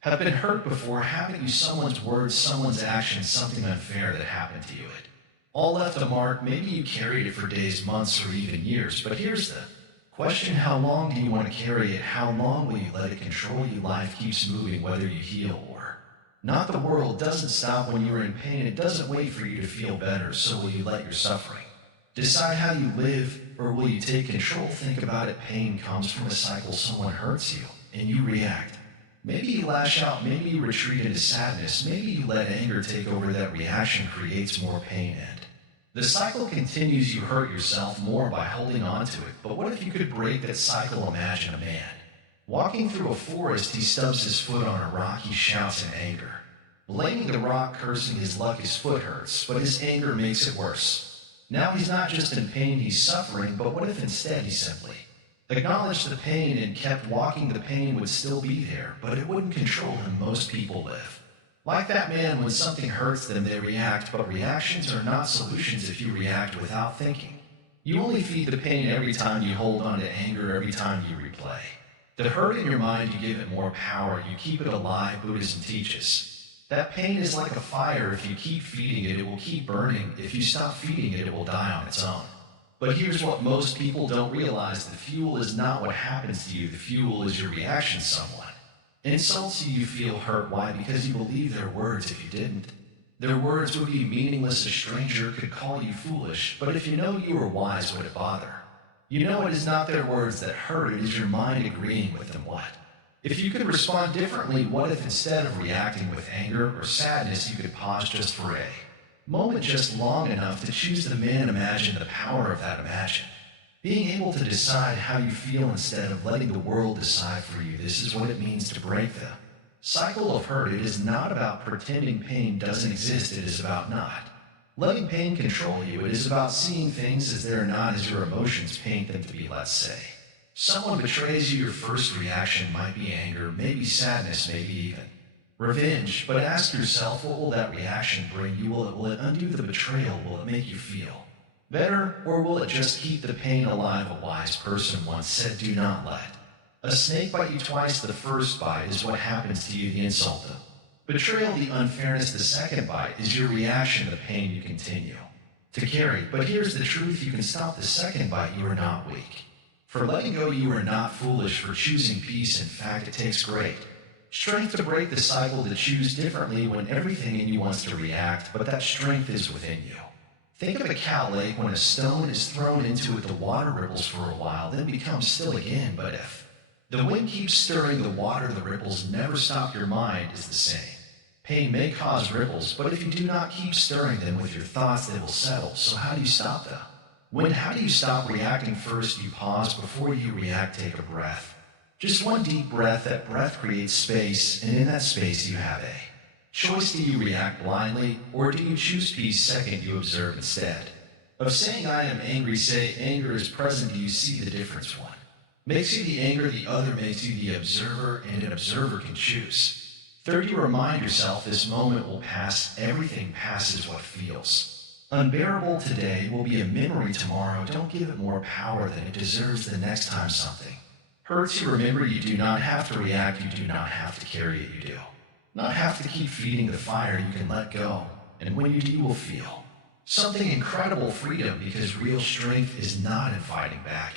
have been hurt before, haven't you? Someone's words, someone's actions, something unfair that happened to you. It all left a mark. Maybe you carried it for days, months, or even years. But here's the question: how long do you want to carry it? How long will you let it control you? Life keeps moving, whether you heal or not. The world doesn't stop when you're in pain. It doesn't wait for you to feel better. So will you let your suffering decide how you live, or will you take control? Think about it. Pain comes from a cycle. Someone hurts you, and you react. Maybe you lash out, maybe you retreat into sadness, maybe you let anger take over. That reaction creates more pain, and the cycle continues. You hurt yourself more by holding on to it. But what if you could break that cycle? Imagine a man walking through a forest. He stubs his foot on a rock. He shouts in anger, blaming the rock, cursing his luck. His foot hurts, but his anger makes it worse. Now he's not just in pain, he's suffering. But what if instead he simply acknowledged the pain and kept walking? The pain would still be there, but it wouldn't control him. Most people live like that man. When something hurts them, they react, but reactions are not solutions. If you react without thinking, you only feed the pain. Every time you hold on to anger, every time you replay the hurt in your mind, you give it more power. You keep it alive. Buddhism teaches that pain is like a fire. If you keep feeding it, it will keep burning. If you stop feeding it, it will die on its own. But here's what most people don't realize: the fuel is not what happens to you. The fuel is your reaction. Someone insults you, you feel hurt. Why? Because you believe their words. If you didn't, their words would be meaningless. A stranger could call you foolish, but if you know you are wise, would it bother? You know it is not their words that hurt, it is your mind agreeing with them. What if you could respond differently? What if instead of reacting with anger or sadness, you could pause just for a moment, just long enough to choose the man? Imagine the power of that. Imagine being able to decide how you feel instead of letting the world decide for you. This is what it means to break the cycle of hurt. It is not about pretending pain doesn't exist. It is about not letting pain control you. It is about seeing things as they are, not as your emotions paint them to be. Let's say someone betrays you. Your first reaction might be anger, maybe sadness, maybe even revenge. But ask yourself, what will that reaction bring you? Will it undo the betrayal? Will it make you feel better, or will it just keep the pain alive? A wise person once said, do not let a snake bite you twice. The first bite is what happens to you, the insult, the betrayal, the unfairness. The second bite is your reaction to the pain you continue to carry. But here's the truth: you can stop the second bite. You are not weak for letting go. You are not foolish for choosing peace. In fact, it takes great strength to break the cycle, to choose differently when everything in you wants to react, but that strength is within you. Think of a cow lake. When a stone is thrown into it, the water ripples for a while, then becomes still again. But if the wind keeps stirring the water, the ripples never stop. Your mind is the same. Pain may cause ripples, but if you do not keep stirring them with your thoughts, they will settle. So how do you stop the wind? How do you stop reacting? First, you pause. Before you react, take a breath. Just one deep breath. That breath creates space, and in that space you have a choice. Do you react blindly, or do you choose peace? Second, you observe. Instead of saying I am angry, say anger is present. Do you see the difference? One makes you the anger, the other makes you the observer, and an observer can choose. Third, you remind yourself this moment will pass. Everything passes. What feels unbearable today will be a memory tomorrow. Don't give it more power than it deserves. The next time something hurts you, remember, you do not have to react. You do not have to carry it. You do not have to keep feeding the fire. You can let go, and when you do, you will feel something incredible: freedom. Because real strength is not in fighting back.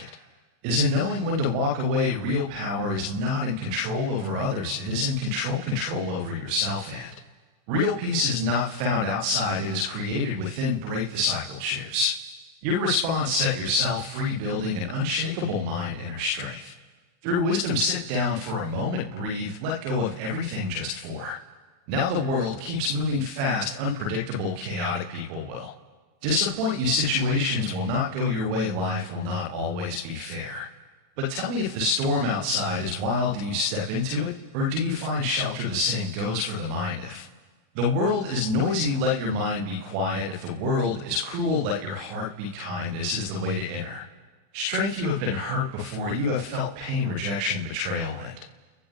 It is in knowing when to walk away. Real power is not in control over others. It is in control over yourself. And real peace is not found outside. It is created within. Break the cycle. Choose your response. Set yourself free, building an unshakable mind, inner strength. Through wisdom, sit down for a moment, breathe, let go of everything just for. Now the world keeps moving fast, unpredictable, chaotic people will. Disappoint you, situations will not go your way, life will not always be fair. But tell me, if the storm outside is wild, do you step into it, or do you find shelter? The same goes for the mind. If the world is noisy, let your mind be quiet. If the world is cruel, let your heart be kind. This is the way to enter strength. You have been hurt before, you have felt pain, rejection, betrayal, and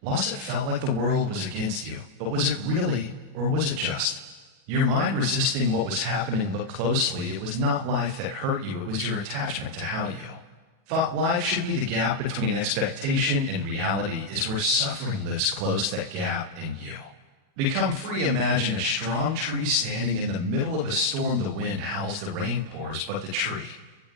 loss. It felt like the world was against you, but was it really, or was it just your mind resisting what was happening? Look closely, it was not life that hurt you, it was your attachment to how you thought life should be. The gap between expectation and reality is where suffering lives close, that gap in you. Become free, imagine a strong tree standing in the middle of a storm. The wind howls, the rain pours, but the tree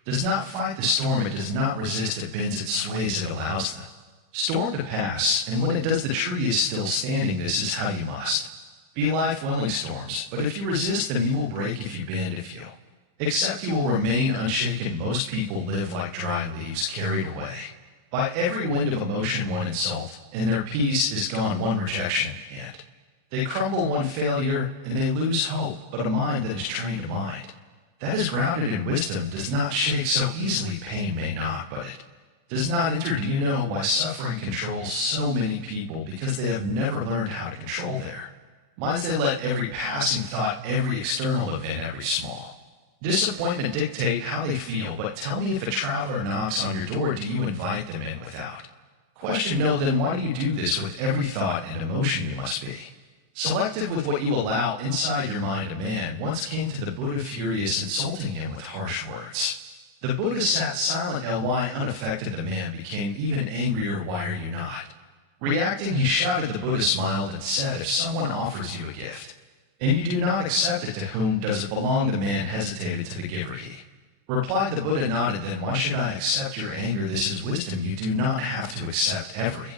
does not fight the storm, it does not resist, it bends, it sways, it allows the storm to pass, and when it does, the tree is still standing. This is how you must be life, willing storms, but if you resist them, you will break. If you bend, if you accept, you will remain unshaken. Most people live like dry leaves, carried away by every wind of emotion, one insult, and their peace is gone, one rejection, and they crumble, one failure, and they lose hope. But a mind that is trained, a mind that is grounded in wisdom, does not shake so easily. Pain may knock, but it does not enter. Do you know why suffering controls so many people? Because they have never learned how to control their minds. They let every passing thought, every external event, every small disappointment dictate how they feel. But tell me, if a traveler knocks on your door, do you invite them in without question? No, then why do you do this? With every thought and emotion you must be selective with what you allow inside your mind. A man once came to the Buddha, furious, insulting him with harsh words. The Buddha sat silent. Ly, unaffected. The man became even angrier. Why are you not reacting? He shouted. The Buddha smiled and said, if someone offers you a gift and you do not accept it, to whom does it belong? The man hesitated. To the giver, he replied. The Buddha nodded. Then why should I accept your anger? This is wisdom. You do not have to accept every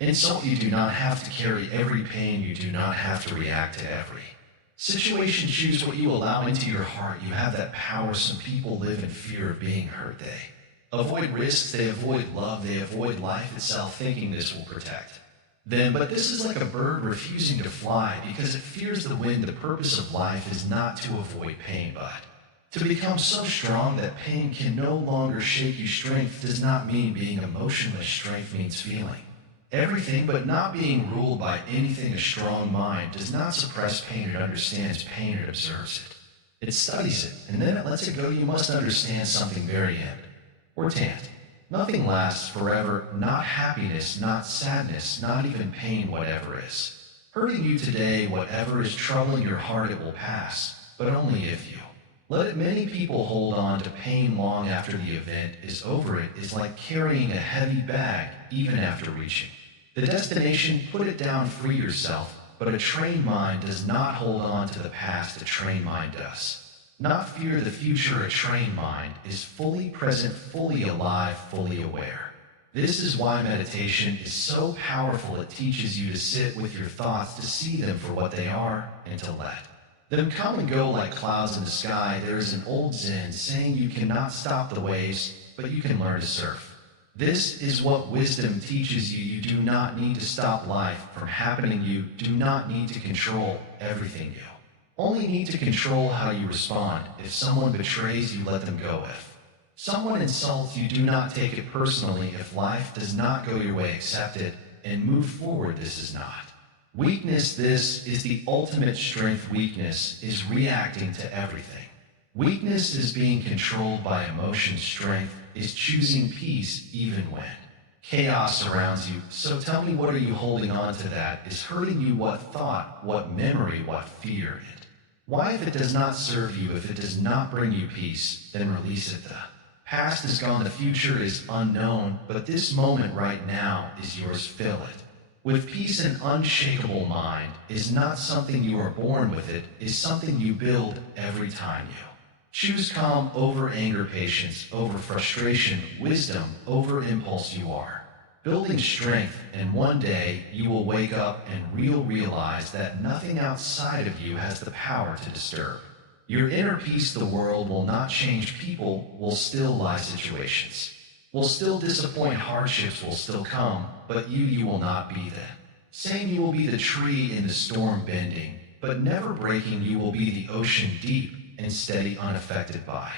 insult, you do not have to carry every pain, you do not have to react to every situation. Choose what you allow into your heart. You have that power. Some people live in fear of being hurt. They avoid risks, they avoid love, they avoid life itself, thinking this will protect them. But this is like a bird refusing to fly because it fears the wind. The purpose of life is not to avoid pain, but to become so strong that pain can no longer shake you. Strength does not mean being emotionless. Strength means feeling everything, but not being ruled by anything. A strong mind does not suppress pain. It understands pain, it observes it. It studies it, and then it lets it go. You must understand something very important. Nothing lasts forever. Not happiness, not sadness, not even pain. Whatever is hurting you today, whatever is troubling your heart, it will pass, but only if you let it. Many people hold on to pain long after the event is over. It is like carrying a heavy bag even after reaching the destination. Put it down, free yourself. But a trained mind does not hold on to the past. A trained mind does not fear the future. A trained mind is fully present, fully alive, fully aware. This is why meditation is so powerful. It teaches you to sit with your thoughts, to see them for what they are, and to let them come and go like clouds in the sky. There is an old Zen saying, you cannot stop the waves, but you can learn to surf. This is what wisdom teaches you. You do not need to stop life from happening. You do not need to control everything. You only need to control how you respond. If someone betrays you, let them go. If someone insults you, do not take it personally. If life does not go your way, accept it and move forward. This is not weakness. This is the ultimate strength. Weakness is reacting to everything. Weakness is being controlled by emotion. Strength is choosing peace even when chaos surrounds you. So tell me, what are you holding on to that is hurting you? What thought, what memory, what fear? And why? If it does not serve you, if it does not bring you peace, then release it. The past is gone, the future is unknown, but this moment right now is yours. Fill it with peace. An unshakable mind is not something you are born with. It is something you build every time you choose calm over anger, patience over frustration, wisdom over impulse. You are building strength, and one day you will wake up and realize that nothing outside of you has the power to disturb your inner peace. The world will not change, people will still lie, situations will still disappoint, hardships will still come, but you will not be them. Saying you will be the tree in the storm bending, but never breaking, you will be the ocean deep and steady, unaffected by.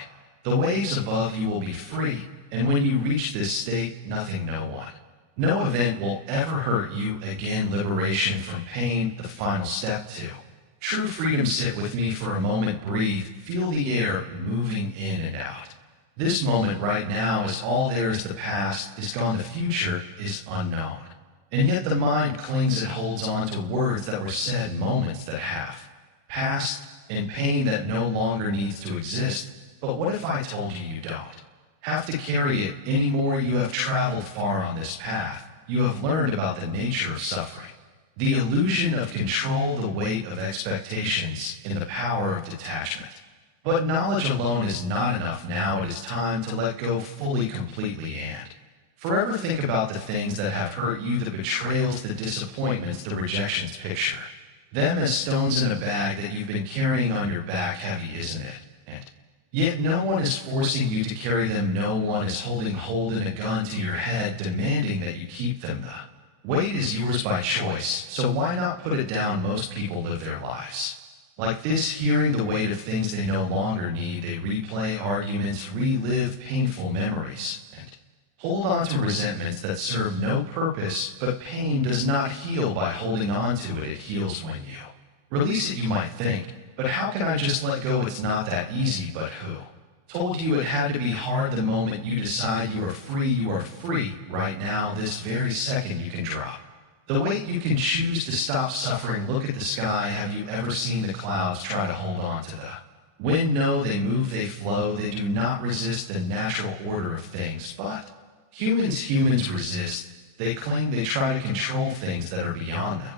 The waves above you will be free, and when you reach this state, nothing, no one, no event will ever hurt you again. Liberation from pain, the final step to true freedom. Sit with me for a moment, breathe, feel the air moving in and out. This moment right now is all there is. The past is gone, the future is unknown. And yet the mind clings, it holds on to words that were said, moments that have passed, and pain that no longer needs to exist. But what if I told you you don't have to carry it anymore? You have traveled far on this path. You have learned about the nature of suffering, the illusion of control, the weight of expectations, and the power of detachment. But knowledge alone is not enough. Now it is time to let go fully, completely, and forever. Think about the things that have hurt you, the betrayals, the disappointments, the rejections. Picture them as stones in a bag that you've been carrying on your back. Heavy, isn't it? And yet no one is forcing you to carry them. No one is holding a gun to your head, demanding that you keep them. The weight is yours by choice, so why not put it down? Most people live their lives like this, hearing the weight of things they no longer need. They replay arguments, relive painful memories, and hold on to resentments that serve no purpose. But pain does not heal by holding on to it. It heals when you release it. You might think, but how can I just let go? It's not that easy. But who told you it had to be hard? The moment you decide you are free, you are free. Right now, this very second, you can drop the weight. You can choose to stop suffering. Look at the sky. Have you ever seen the clouds try to hold on to the wind? No, they move, they flow. They do not resist the natural order of things. But humans resist. They cling, they try to control things that are beyond them.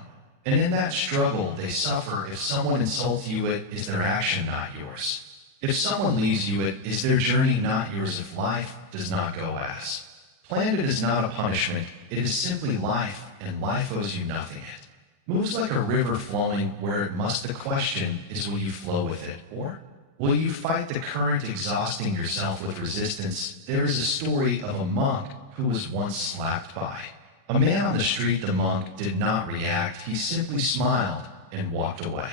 And in that struggle, they suffer. If someone insults you, it is their action, not yours. If someone leaves you, it is their journey, not yours. If life does not go as planned, it is not a punishment. It is simply life, and life owes you nothing. It moves like a river flowing where it must. The question is, will you flow with it, or will you fight the current, exhausting yourself with resistance? There is a story of a monk who was once slapped by a man on the street. The monk did not react. He simply smiled and walked away.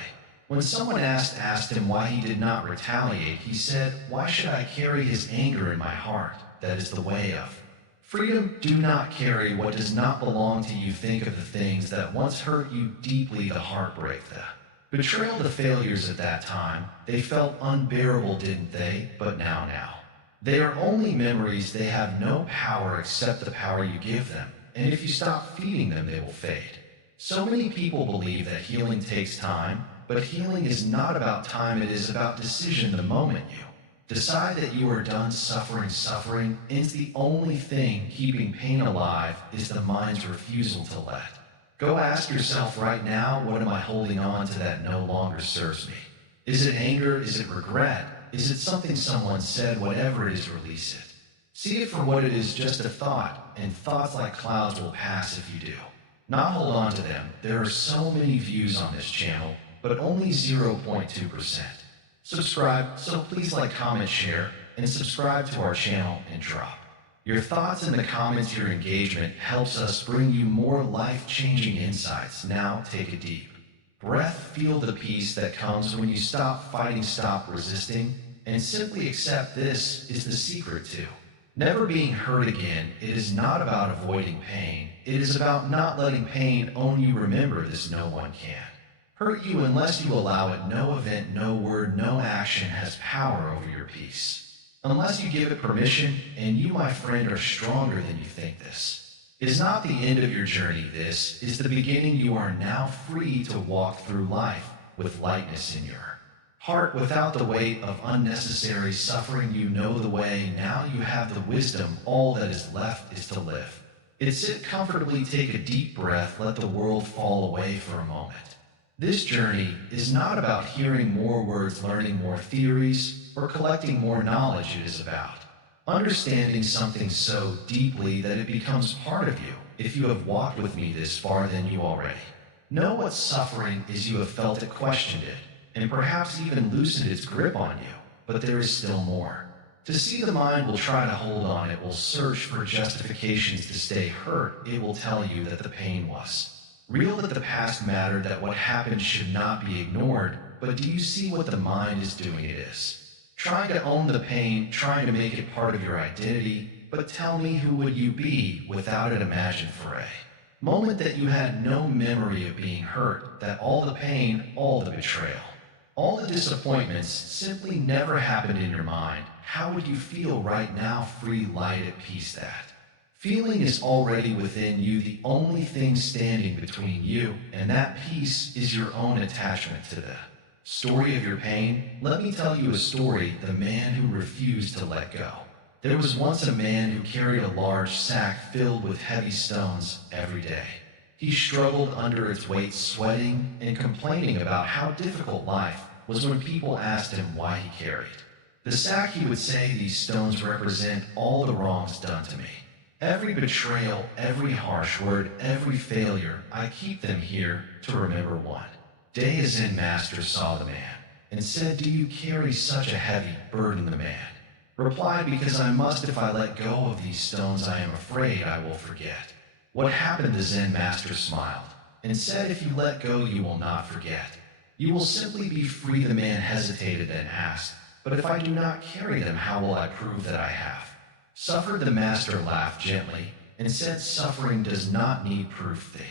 When someone asked him why he did not retaliate, he said, "Why should I carry his anger in my heart? That is the way of freedom. Do not carry what does not belong to you. Think of the things that once hurt you deeply, the heartbreak, the betrayal, the failures. At that time, they felt unbearable, didn't they? But now, they are only memories. They have no power except the power you give them. And if you stop feeding them, they will fade." So many people believe that healing takes time, but healing is not about time. It is about decision. The moment you decide that you are done suffering is the only thing keeping pain alive, is the mind's refusal to let go. Ask yourself right now, what am I holding on to that no longer serves me? Is it anger? Is it regret? Is it something someone said? Whatever it is, release it. See it for what it is, just a thought, and thoughts like clouds will pass if you do not hold on to them. There are so many views on this channel, but only 0.2%. Subscribe, so please like, comment, share, and subscribe to our channel and drop your thoughts in the comments. Your engagement helps us bring you more life-changing insights. Now take a deep breath. Feel the peace that comes when you stop fighting, stop resisting, and simply accept. This is the secret to never being hurt again. It is not about avoiding pain. It is about not letting pain own you. Remember this, no one can hurt you unless you allow it. No event, no word, no action has power over your peace unless you give it permission. And you, my friend, are stronger than you think. This is not the end of your journey. This is the beginning. You are now free to walk through life with lightness in your heart, without the weight of unnecessary suffering. You know the way. Now you have the wisdom. All that is left is to live. Sit comfortably, take a deep breath, let the world fall away for a moment. This journey is not about hearing more words, learning more theories, or collecting more knowledge. It is about understanding something so deeply that it becomes part of you. If you have walked with me this far, then you already know what suffering is. You have felt it, questioned it, and perhaps even loosened its grip on you. But there is still more. To see the mind will try to hold on, it will search for justifications to stay hurt, it will tell you that the pain was real, that the past mattered, that what happened should not be ignored. But do you see what the mind is doing? It is trying to own the pain, trying to make it part of your identity. But tell me, who would you be without it? Imagine for a moment that you had no memory of being hurt, that all the pain, all the betrayal, all the disappointments simply never happened in your mind. How would you feel right now, free, light, at peace? That feeling is already within you. The only thing standing between you and that peace is your own attachment to the story of your pain. Let me tell you a story, the man who refused to let go. There was once a man who carried a large sack filled with heavy stones every day. He struggled under its weight, sweating and complaining about how difficult life was when people asked him why he carried the sack. He would say, "These stones represent all the wrongs done to me. Every betrayal, every harsh word, every failure. I keep them here to remember." One day a Zen master saw the man and said, "Do you carry such a heavy burden?" The man replied, "Because I must. If I let go of these stones, I am afraid I will forget what happened." The Zen master smiled and said, "If you let go, you will not forget. You will simply be free." The man hesitated and asked, "But if I do not carry them, how will I prove that I have suffered?" The master laughed gently and said, "Suffering does not need proof. The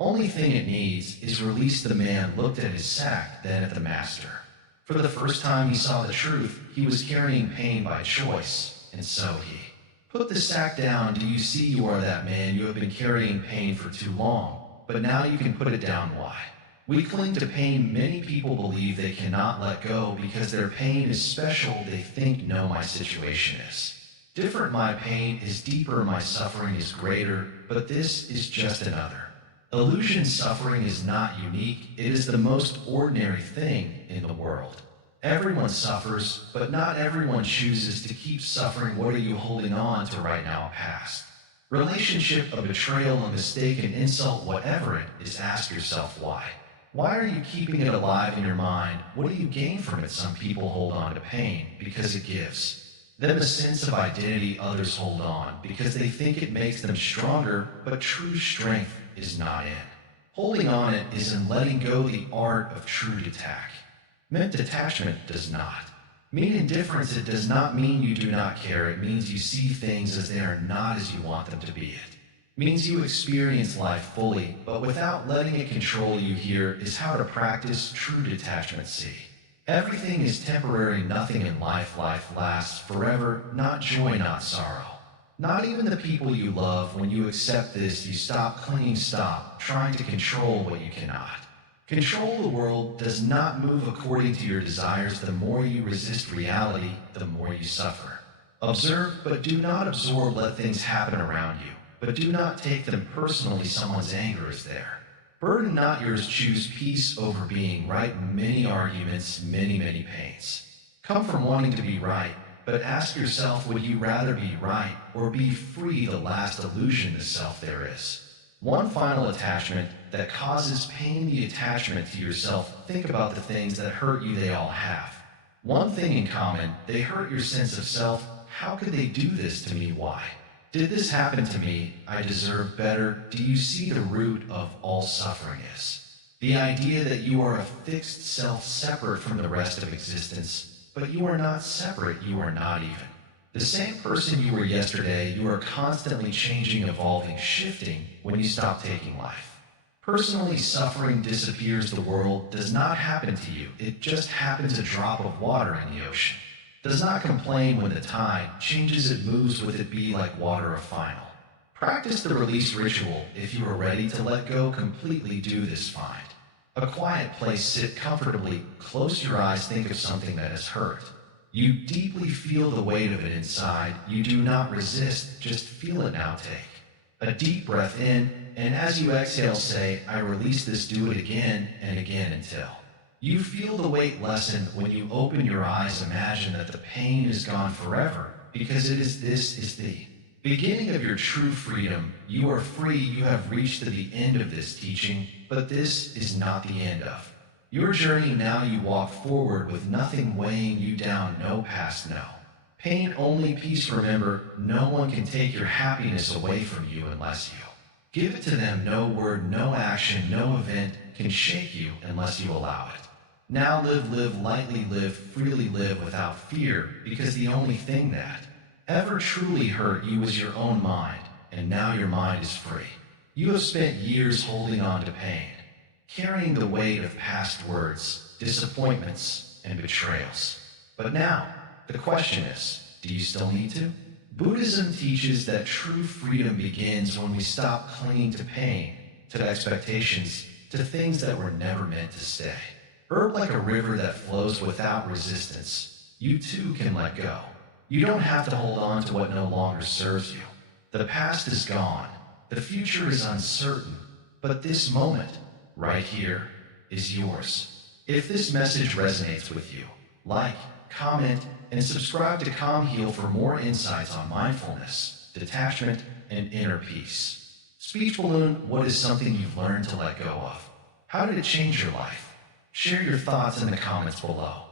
only thing it needs is release." The man looked at his sack, then at the master. For the first time he saw the truth. He was carrying pain by choice, and so he put the sack down. Do you see? You are that man. You have been carrying pain for too long, but now you can put it down. Why? We cling to pain. Many people believe they cannot let go because their pain is special. They think, "No, my situation is different. My pain is deeper. My suffering is greater." But this is just another illusion. Suffering is not unique. It is the most ordinary thing in the world. Everyone suffers, but not everyone chooses to keep suffering. What are you holding on to right now? A past relationship, a betrayal, a mistake, an insult, whatever it is. Ask yourself why. Why are you keeping it alive in your mind? What do you gain from it? Some people hold on to pain because it gives them a sense of identity. Others hold on because they think it makes them stronger, but true strength is not in holding on, it is in letting go. The art of true detachment does not mean indifference. It does not mean you do not care. It means you see things as they are, not as you want them to be. It means you experience life fully, but without letting it control you. Here is how to practice true detachment. See, everything is temporary. Nothing in life lasts forever. Not joy, not sorrow, not even the people you love. When you accept this, you stop clinging, stop trying to control what you cannot control. The world does not move according to your desires. The more you resist reality, the more you suffer. Observe, but do not absorb. Let things happen around you, but do not take them personally. Someone's anger is there. Burden not yours. Choose peace over being right. Many arguments, many pains come from wanting to be right. But ask yourself, would you rather be right or be free? The last illusion, the self. There is one final attachment that causes pain, the attachment to yourself. Think about the things that hurt you. They all have one thing in common. They hurt your sense of self. How could they do this to me? Why did this happen to me? I deserve better. Do you see the root of all suffering is the idea that you are a fixed self, separate from the rest of existence? But you are not separate. You are not even the same person you were yesterday. You are constantly changing, evolving, shifting. When you stop taking life personally, suffering disappears. The world does not happen to you. It just happens. A drop of water in the ocean does not complain when the tide changes. It moves with it. Be like water, a final. Practice the release ritual. If you are ready to let go completely, do this. Find a quiet place, sit comfortably, close your eyes, think of something that has hurt. You deeply feel the weight of it inside. You do not resist, just feel it now. Take a deep breath in, and as you exhale, say, "I release this." Do it again and again until you feel the weight lessen. When you open your eyes, imagine that the pain is gone forever, because this is the beginning of your true freedom. You are free. You have reached to the end of this teaching, but this is not the end of your journey. Now you walk forward with nothing weighing you down. No past, no Pain only peace, remember, no one can take your happiness away from you unless you give it to them. No word, no action, no event can shake you unless you allow it. Now live lightly, live freely, live without fear, because the only thing that ever truly hurt you was your own mind, and now your mind is free. You have spent years holding on to pain, carrying the weight of past words, disappointments, and betrayals. But now, the question is, do you still need to? Buddhism teaches that true freedom begins when we stop clinging to pain, to expectations, to things that were never meant to stay. Herb like a river that flows without resistance, you too can let go. You don't have to hold on to what no longer serves you. The past is gone. The future is uncertain. But this moment, right here, is yours. If this message resonates with you, like, comment, and subscribe to Calm Heal for more insights on mindfulness, detachment, and inner peace. Speech Balloon, what is something you've learned to let go of? How did it change your life? Share your thoughts in the comments below.